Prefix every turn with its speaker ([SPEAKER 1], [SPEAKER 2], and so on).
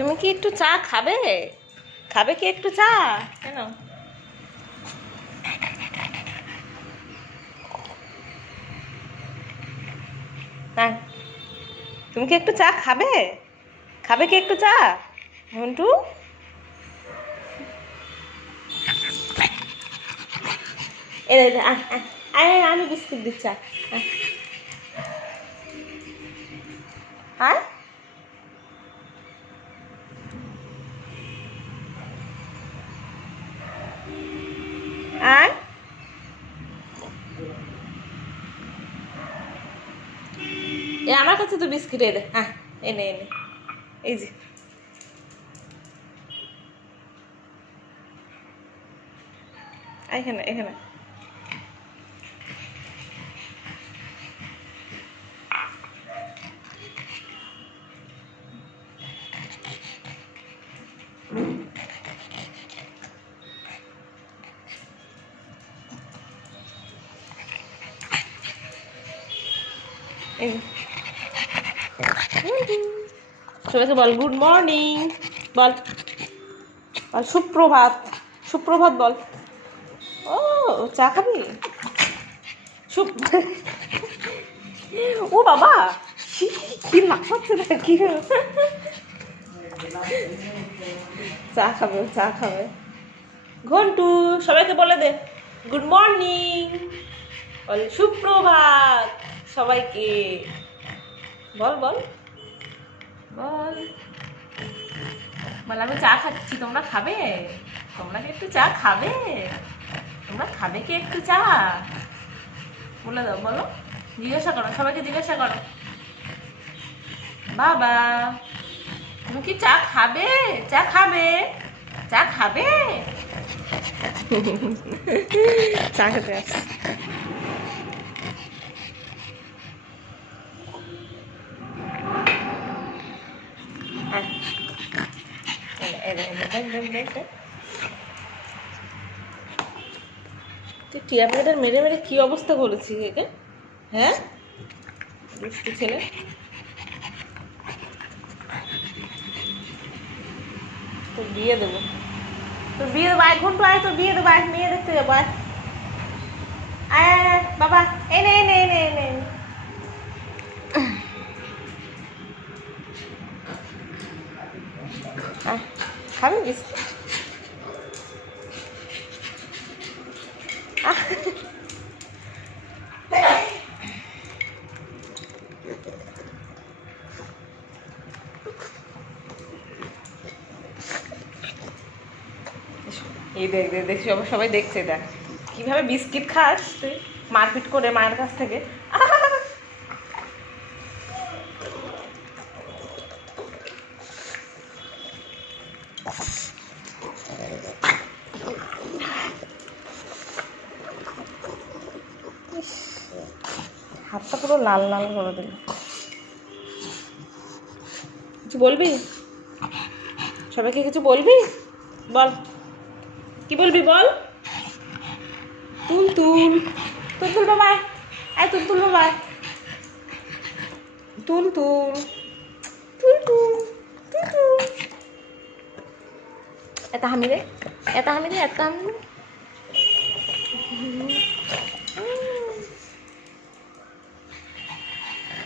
[SPEAKER 1] তুমি কি একটু চা খাবে? খাবে কি একটু চা? কেন? হ্যাঁ তুমি কি একটু চা খাবে? খাবে কি একটু চা? আয়, আমি বিস্কুট দিচ্ছি আয়, এ আমার কাছে তো বিস্কিট এনে হ্যাঁ এনে এনে এই যে। এখানে এখানে। সবাইকে বল গুড মর্নিং বল। বল সুপ্রভাত। সুপ্রভাত বল। ও, চা খাবি? ও বাবা, কি লাফাচ্ছে না কি চা খাবে চা খাবে। ঘন্টু, সবাইকে বলে দে। গুড মর্নিং বল, সুপ্রভাত। সবাইকে। বল বল। বল। বল, আমি চা খাচ্ছি, তোমরা খাবে? তোমরা কি একটু চা খাবে? তোমরা খাবে কি একটু চা? বলে দাও, বলো। জিজ্ঞাসা করো, সবাইকে জিজ্ঞাসা করো। বাবা, তুমি কি চা খাবে? চা খাবে? চা খাবে? চা খেতে আসছে হ্যাঁ এনে, এনে, এনে, দেখ, দেখ, দেখ, দেখ। তুই টিয়া পাখিটার মেরে মেরে কি অবস্থা একে? হ্যাঁ? দুষ্টু ছেলে। তোর বিয়ে দেবো। তোর বিয়ে দেবো এক ঘণ্টা আয় তোর বিয়ে দেবো আয় মেয়ে দেখতে যাব আয়, আয়, বাবা এনে এনে এনে এনে খাবি? আহ। এই দেখ দেখ দেখ সবাই দেখছে এটা কীভাবে বিস্কিট খাস তুই? মারপিট করে মায়ের কাছ থেকে। ইস, হাতটা পুরো লাল লাল করে দিল। কিছু বলবি? সবাইকে কিছু বলবি? বল। কি বলবি বল? তুল তুল তুল তুল বাবাই। আয় তুল তুল বাবাই। তুল তুল তুল তুল তুল তুল এটা হামি রে। এটা হামি রে, এটা হামি।